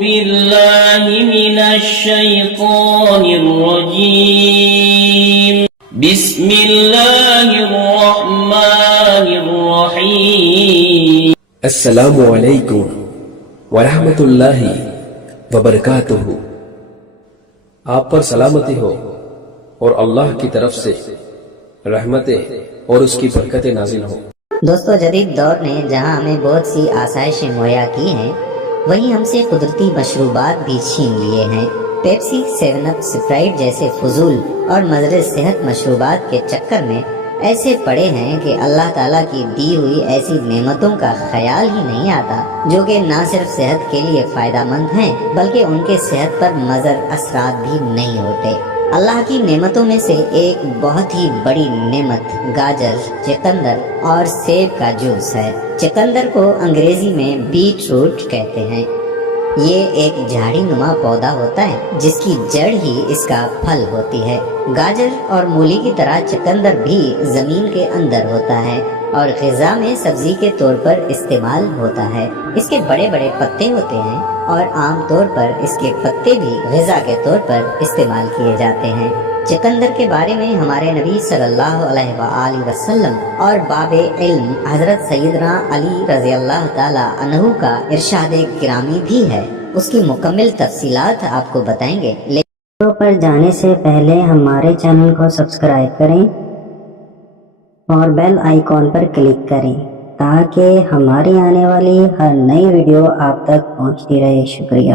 بالله من الشيطان الرجيم بسم الله الرحمن الرحيم السلام علیکم ورحمۃ اللہ وبرکاتہ۔ آپ پر سلامتی ہو اور اللہ کی طرف سے رحمتیں اور اس کی برکتیں نازل ہوں۔ دوستو، جدید دور نے جہاں ہمیں بہت سی آسائشیں مہیا کی ہیں، وہیں ہم سے قدرتی مشروبات بھی چھین لیے ہیں۔ پیپسی، 7 اپ، اسپرائٹ جیسے فضول اور مضر صحت مشروبات کے چکر میں ایسے پڑے ہیں کہ اللہ تعالیٰ کی دی ہوئی ایسی نعمتوں کا خیال ہی نہیں آتا جو کہ نہ صرف صحت کے لیے فائدہ مند ہیں بلکہ ان کے صحت پر مضر اثرات بھی نہیں ہوتے۔ اللہ کی نعمتوں میں سے ایک بہت ہی بڑی نعمت گاجر، چقندر اور سیب کا جوس ہے۔ چقندر کو انگریزی میں بیٹ روٹ کہتے ہیں۔ یہ ایک جھاڑی نما پودا ہوتا ہے جس کی جڑ ہی اس کا پھل ہوتی ہے۔ گاجر اور مولی کی طرح چقندر بھی زمین کے اندر ہوتا ہے اور غذا میں سبزی کے طور پر استعمال ہوتا ہے۔ اس کے بڑے بڑے پتے ہوتے ہیں اور عام طور پر اس کے پتے بھی غذا کے طور پر استعمال کیے جاتے ہیں۔ چقندر کے بارے میں ہمارے نبی صلی اللہ علیہ وآلہ وسلم اور باب علم حضرت سیدنا علی رضی اللہ تعالی عنہ کا ارشاد گرامی بھی ہے۔ اس کی مکمل تفصیلات آپ کو بتائیں گے، ویڈیو پر جانے سے پہلے ہمارے چینل کو سبسکرائب کریں اور بیل آئیکن پر کلک کریں تاکہ ہماری آنے والی ہر نئی ویڈیو آپ تک پہنچتی رہے۔ شکریہ۔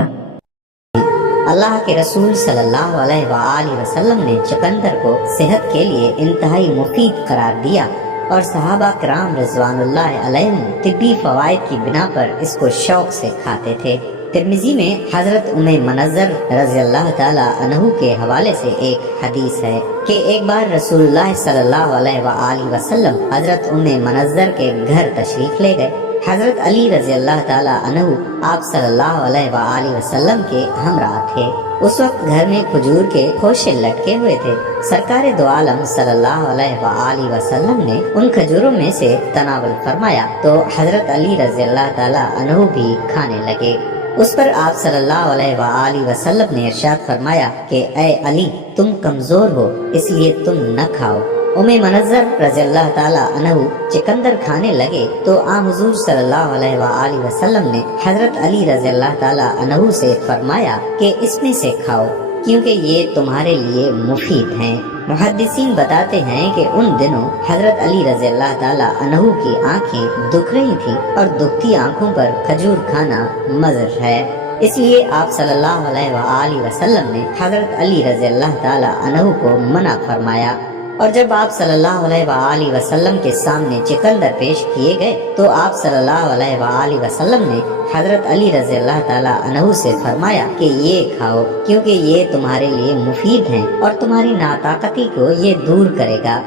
اللہ کے رسول صلی اللہ علیہ وآلہ وسلم نے چقندر کو صحت کے لیے انتہائی مفید قرار دیا اور صحابہ کرام رضوان اللہ علیہم طبی فوائد کی بنا پر اس کو شوق سے کھاتے تھے۔ ترمذی میں حضرت ام منظر رضی اللہ تعالی عنہ کے حوالے سے ایک حدیث ہے کہ ایک بار رسول اللہ صلی اللہ علیہ وآلہ وسلم حضرت ام منظر کے گھر تشریف لے گئے۔ حضرت علی رضی اللہ تعالی عنہ آپ صلی اللہ علیہ وآلہ وسلم کے ہمراہ تھے۔ اس وقت گھر میں کھجور کے خوشے لٹکے ہوئے تھے۔ سرکار دو عالم صلی اللہ علیہ وآلہ وسلم نے ان کھجوروں میں سے تناول فرمایا تو حضرت علی رضی اللہ تعالی عنہ بھی کھانے لگے۔ اس پر آپ صلی اللہ علیہ وآلہ وسلم نے ارشاد فرمایا کہ اے علی، تم کمزور ہو اس لیے تم نہ کھاؤ۔ ام منظر رضی اللہ تعالی عنہ چقندر کھانے لگے تو آن حضور صلی اللہ علیہ وآلہ وسلم نے حضرت علی رضی اللہ تعالی عنہ سے فرمایا کہ اس میں سے کھاؤ کیونکہ یہ تمہارے لیے مفید ہیں۔ محدثین بتاتے ہیں کہ ان دنوں حضرت علی رضی اللہ تعالی عنہ کی آنکھیں دکھ رہی تھیں اور دکھتی آنکھوں پر کھجور کھانا مضر ہے، اس لیے آپ صلی اللہ علیہ وآلہ وسلم نے حضرت علی رضی اللہ تعالی عنہ کو منع فرمایا۔ اور جب آپ صلی اللہ علیہ وآلہ وسلم کے سامنے چقندر پیش کیے گئے تو آپ صلی اللہ علیہ وآلہ وسلم نے حضرت علی رضی اللہ تعالی عنہ سے فرمایا کہ یہ کھاؤ کیونکہ یہ تمہارے لیے مفید ہیں اور تمہاری ناطاقتی کو یہ دور کرے گا۔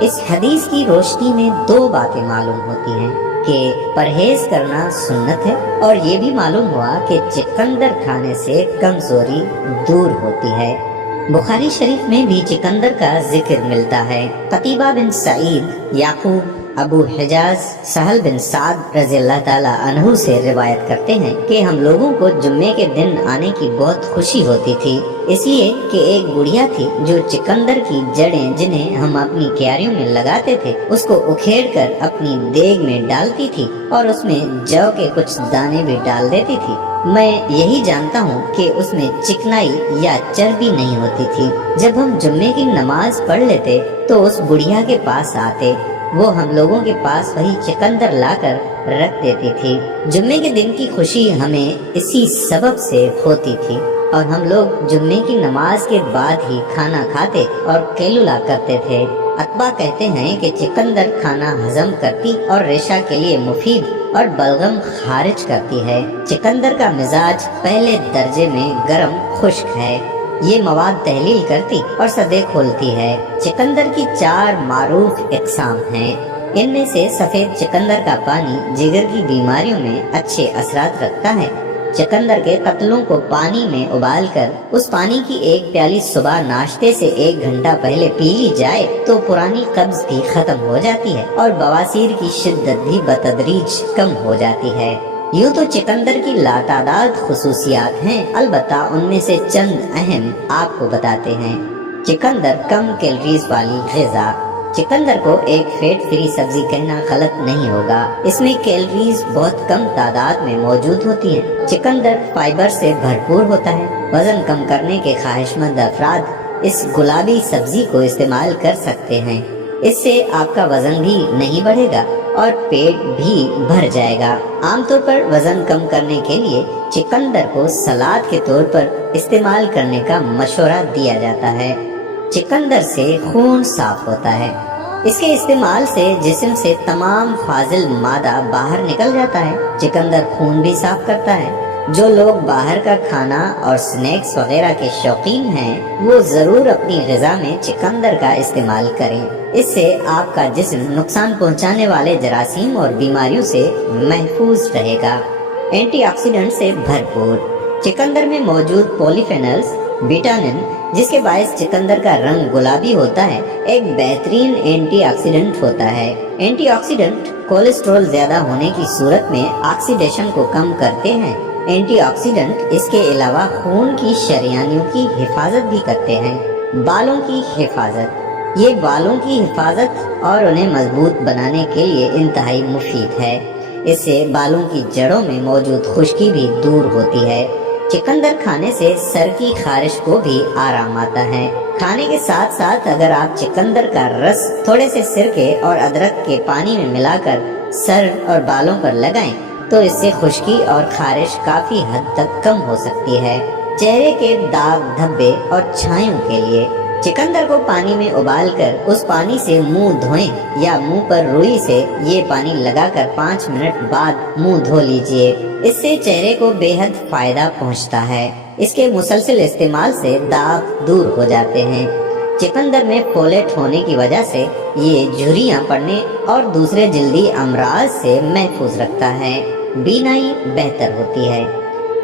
اس حدیث کی روشنی میں 2 باتیں معلوم ہوتی ہیں کہ پرہیز کرنا سنت ہے اور یہ بھی معلوم ہوا کہ چقندر کھانے سے کمزوری دور ہوتی ہے۔ بخاری شریف میں بھی چقندر کا ذکر ملتا ہے۔ قتیبہ بن سعید، یعقوب، ابو حجاز، سہل بن سعد رضی اللہ تعالی عنہ سے روایت کرتے ہیں کہ ہم لوگوں کو جمعے کے دن آنے کی بہت خوشی ہوتی تھی، اس لیے کہ ایک بڑھیا تھی جو چقندر کی جڑیں جنہیں ہم اپنی کیاریوں میں لگاتے تھے اس کو اکھیڑ کر اپنی دیگ میں ڈالتی تھی اور اس میں جو کے کچھ دانے بھی ڈال دیتی تھی۔ میں یہی جانتا ہوں کہ اس میں چکنائی یا چربی نہیں ہوتی تھی۔ جب ہم جمعے کی نماز پڑھ لیتے تو اس بڑھیا کے پاس آتے، وہ ہم لوگوں کے پاس وہی چقندر لا کر رکھ دیتی تھی۔ جمعے کے دن کی خوشی ہمیں اسی سبب سے ہوتی تھی اور ہم لوگ جمعے کی نماز کے بعد ہی کھانا کھاتے اور قیلولہ کرتے تھے۔ اتباع کہتے ہیں کہ چقندر کھانا ہضم کرتی اور ریشہ کے لیے مفید اور بلغم خارج کرتی ہے۔ چقندر کا مزاج پہلے درجے میں گرم خشک ہے، یہ مواد تحلیل کرتی اور سدے کھولتی ہے۔ چقندر کی 4 معروف اقسام ہیں، ان میں سے سفید چقندر کا پانی جگر کی بیماریوں میں اچھے اثرات رکھتا ہے۔ چقندر کے قطلوں کو پانی میں ابال کر اس پانی کی 1 پیالی صبح ناشتے سے 1 گھنٹہ پہلے پی لی جائے تو پرانی قبض بھی ختم ہو جاتی ہے اور بواسیر کی شدت بھی بتدریج کم ہو جاتی ہے۔ یوں تو چقندر کی لاتعداد خصوصیات ہیں، البتہ ان میں سے چند اہم آپ کو بتاتے ہیں۔ چقندر کم کیلوریز والی غذا۔ چقندر کو ایک فیٹ فری سبزی کہنا غلط نہیں ہوگا، اس میں کیلوریز بہت کم تعداد میں موجود ہوتی ہیں۔ چقندر فائبر سے بھرپور ہوتا ہے۔ وزن کم کرنے کے خواہش مند افراد اس گلابی سبزی کو استعمال کر سکتے ہیں، اس سے آپ کا وزن بھی نہیں بڑھے گا اور پیٹ بھی بھر جائے گا۔ عام طور پر وزن کم کرنے کے لیے چقندر کو سلاد کے طور پر استعمال کرنے کا مشورہ دیا جاتا ہے۔ چقندر سے خون صاف ہوتا ہے۔ اس کے استعمال سے جسم سے تمام فاضل مادہ باہر نکل جاتا ہے۔ چقندر خون بھی صاف کرتا ہے۔ جو لوگ باہر کا کھانا اور سنیکس وغیرہ کے شوقین ہیں وہ ضرور اپنی غذا میں چقندر کا استعمال کریں، اس سے آپ کا جسم نقصان پہنچانے والے جراثیم اور بیماریوں سے محفوظ رہے گا۔ اینٹی آکسیڈنٹ سے بھرپور۔ چقندر میں موجود پولیفینلز، وٹامن، جس کے باعث چقندر کا رنگ گلابی ہوتا ہے، ایک بہترین اینٹی آکسیڈنٹ ہوتا ہے۔ اینٹی آکسیڈنٹ کولیسٹرول زیادہ ہونے کی صورت میں آکسیڈیشن کو کم کرتے ہیں۔ اینٹی آکسیڈنٹ اس کے علاوہ خون کی شریانوں کی حفاظت بھی کرتے ہیں۔ بالوں کی حفاظت۔ یہ بالوں کی حفاظت اور انہیں مضبوط بنانے کے لیے انتہائی مفید ہے۔ اس سے بالوں کی جڑوں میں موجود خشکی بھی دور ہوتی ہے۔ چقندر کھانے سے سر کی خارش کو بھی آرام آتا ہے۔ کھانے کے ساتھ ساتھ اگر آپ چقندر کا رس تھوڑے سے سرکے اور ادرک کے پانی میں ملا کر سر اور بالوں پر لگائیں تو اس سے خشکی اور خارش کافی حد تک کم ہو سکتی ہے۔ چہرے کے داغ، دھبے اور چھائیوں کے لیے چقندر کو پانی میں ابال کر اس پانی سے منہ دھوئیں یا منہ پر روئی سے یہ پانی لگا کر 5 منٹ بعد منہ دھو لیجئے۔ اس سے چہرے کو بے حد فائدہ پہنچتا ہے۔ اس کے مسلسل استعمال سے داغ دور ہو جاتے ہیں۔ چقندر میں فولیٹ ہونے کی وجہ سے یہ جھریاں پڑنے اور دوسرے جلدی امراض سے محفوظ رکھتا ہے۔ بینائی بہتر ہوتی ہے۔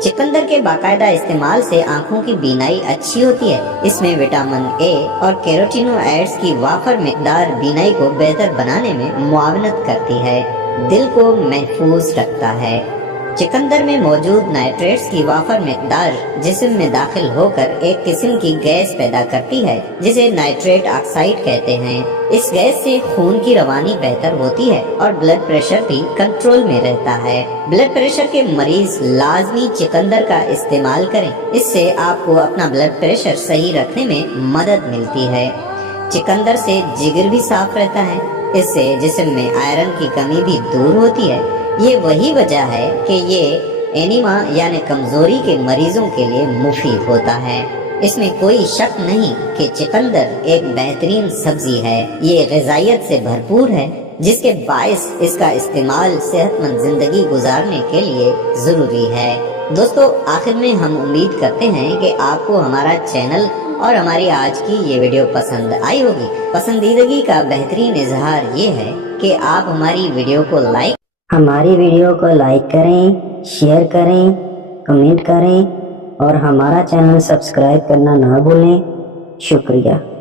چقندر کے باقاعدہ استعمال سے آنکھوں کی بینائی اچھی ہوتی ہے۔ اس میں وٹامن اے اور کیروٹینوئڈز کی وافر مقدار بینائی کو بہتر بنانے میں معاونت کرتی ہے۔ دل کو محفوظ رکھتا ہے۔ چقندر میں موجود نائٹریٹس کی وافر مقدار جسم میں داخل ہو کر ایک قسم کی گیس پیدا کرتی ہے جسے نائٹریٹ آکسائڈ کہتے ہیں۔ اس گیس سے خون کی روانی بہتر ہوتی ہے اور بلڈ پریشر بھی کنٹرول میں رہتا ہے۔ بلڈ پریشر کے مریض لازمی چقندر کا استعمال کریں، اس سے آپ کو اپنا بلڈ پریشر صحیح رکھنے میں مدد ملتی ہے۔ چقندر سے جگر بھی صاف رہتا ہے، اس سے جسم میں آئرن کی کمی بھی دور ہوتی ہے۔ یہ وہی وجہ ہے کہ یہ اینیما یعنی کمزوری کے مریضوں کے لیے مفید ہوتا ہے۔ اس میں کوئی شک نہیں کہ چقندر ایک بہترین سبزی ہے۔ یہ غذائیت سے بھرپور ہے جس کے باعث اس کا استعمال صحت مند زندگی گزارنے کے لیے ضروری ہے۔ دوستو، آخر میں ہم امید کرتے ہیں کہ آپ کو ہمارا چینل اور ہماری آج کی یہ ویڈیو پسند آئی ہوگی۔ پسندیدگی کا بہترین اظہار یہ ہے کہ آپ ہماری ویڈیو کو ہماری ویڈیو کو لائک کریں، شیئر کریں، کمنٹ کریں اور ہمارا چینل سبسکرائب کرنا نہ بھولیں۔ شکریہ۔